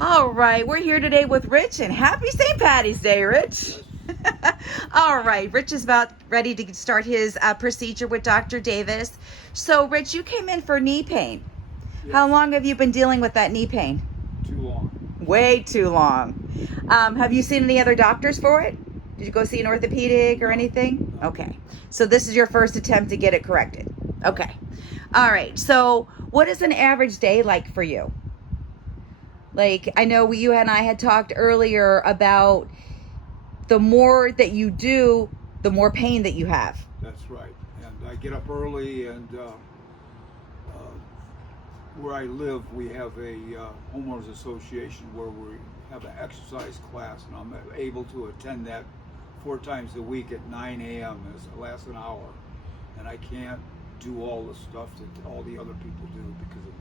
All right, we're here today with Rich, and happy St. Patty's Day, Rich. All right, Rich is about ready to start his procedure with Dr. Davis. So, Rich, you came in for knee pain. Yes. How long have you been dealing with that knee pain? Too long. Way too long. Have you seen any other doctors for it? Did you go see an orthopedic or anything? No. Okay, so this is your first attempt to get it corrected. Okay. All right, so what is an average day like for you? Like, I know you and I had talked earlier about the more that you do, the more pain that you have. That's right. And I get up early, and where I live, we have a homeowners association where we have an exercise class, and I'm able to attend that 4 times a week at 9 a.m. It lasts an hour. And I can't do all the stuff that all the other people do because of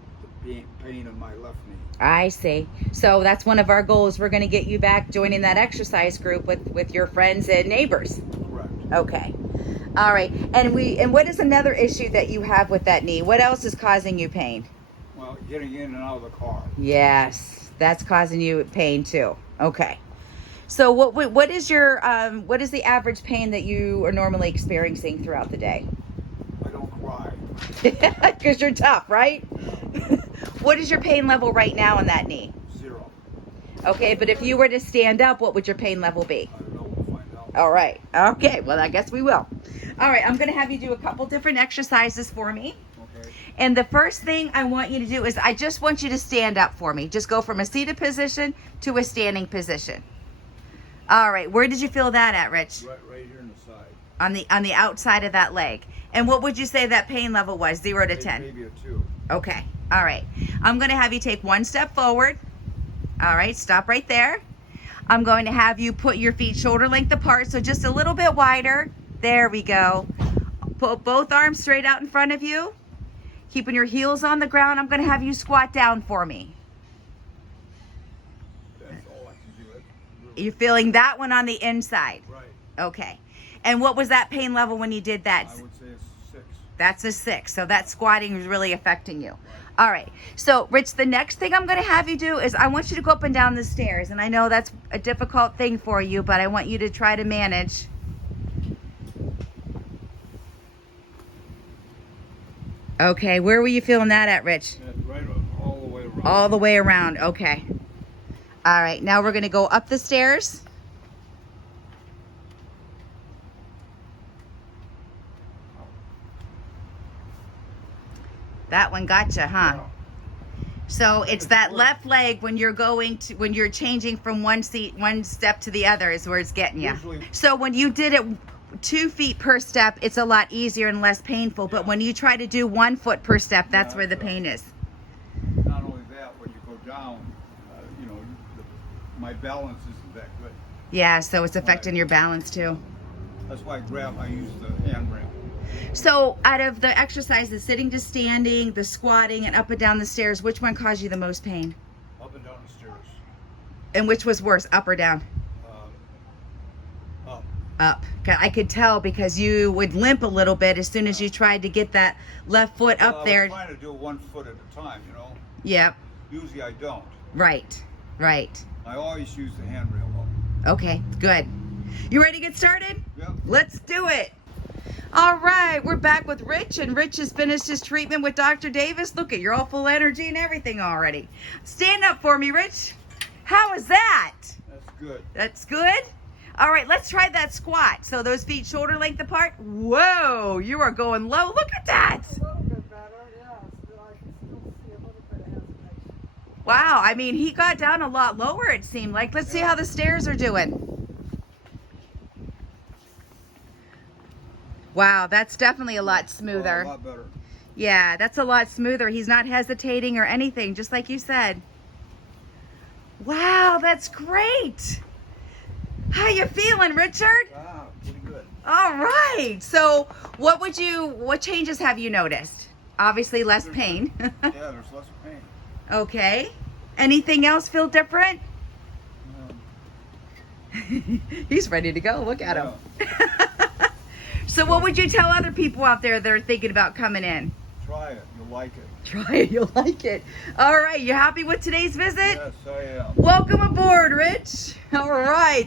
the pain in my left knee. I see. So that's one of our goals. We're going to get you back joining that exercise group with your friends and neighbors. Correct. Okay. All right. And what is another issue that you have with that knee? What else is causing you pain? Well, getting in and out of the car. Yes, that's causing you pain too. Okay. So what is your what is the average pain that you are normally experiencing throughout the day? I don't cry. Because you're tough, right? What is your pain level right now on that knee? 0. Okay, but if you were to stand up, what would your pain level be? I don't know. We'll find out. All right. Okay, well, I guess we will. All right, I'm going to have you do a couple different exercises for me. Okay. And the first thing I want you to do is I just want you to stand up for me. Just go from a seated position to a standing position. All right, where did you feel that at, Rich? Right here in the side. On the outside of that leg. And what would you say that pain level was, 0 to 10? Maybe a 2. Okay. All right. I'm going to have you take 1 step forward. All right. Stop right there. I'm going to have you put your feet shoulder length apart, so just a little bit wider. There we go. Put both arms straight out in front of you. Keeping your heels on the ground. I'm going to have you squat down for me. That's all I can do. You're feeling that one on the inside. Right. Okay. And what was that pain level when you did that? I would say it's 6. That's a 6. So that squatting is really affecting you. All right. So, Rich, the next thing I'm going to have you do is I want you to go up and down the stairs. And I know that's a difficult thing for you, but I want you to try to manage. Okay. Where were you feeling that at, Rich? That's right all the way around. All the way around. Okay. All right. Now we're going to go up the stairs. That one gotcha, huh? So it's that left leg when you're changing from one step to the other is where it's getting you. So when you did it 2 feet per step, it's a lot easier and less painful. But when you try to do 1 foot per step, that's where the pain is. Not only that, when you go down, my balance isn't that good. Yeah, so it's affecting your balance too. That's why I use the handrail. So out of the exercises, sitting to standing, the squatting, and up and down the stairs, which one caused you the most pain? Up and down the stairs. And which was worse, up or down? Up. Up. I could tell because you would limp a little bit as soon as you tried to get that left foot up there. I was trying to do 1 foot at a time, Yep. Usually I don't. Right. Right. I always use the handrail Okay, good. You ready to get started? Yep. Let's do it. All right, we're back with Rich, and Rich has finished his treatment with Dr. Davis. Look at, you're all full energy and everything already. Stand up for me, Rich. How is that? That's good. That's good? All right, let's try that squat. So those feet shoulder length apart. Whoa, you are going low. Look at that. A little bit better, yeah. Still, I can still see a little bit of hesitation. Wow, I mean, he got down a lot lower, it seemed like. Let's see how the stairs are doing. Wow, that's definitely a lot smoother. A lot better. Yeah, that's a lot smoother. He's not hesitating or anything, just like you said. Wow, that's great. How you feeling, Richard? Wow, pretty good. All right. So what changes have you noticed? Obviously less pain. Yeah, there's less pain. Okay. Anything else feel different? He's ready to go. Look at him. So what would you tell other people out there that are thinking about coming in? Try it. You'll like it. Try it, you'll like it. All right, you happy with today's visit? Yes, I am. Welcome aboard, Rich. All right.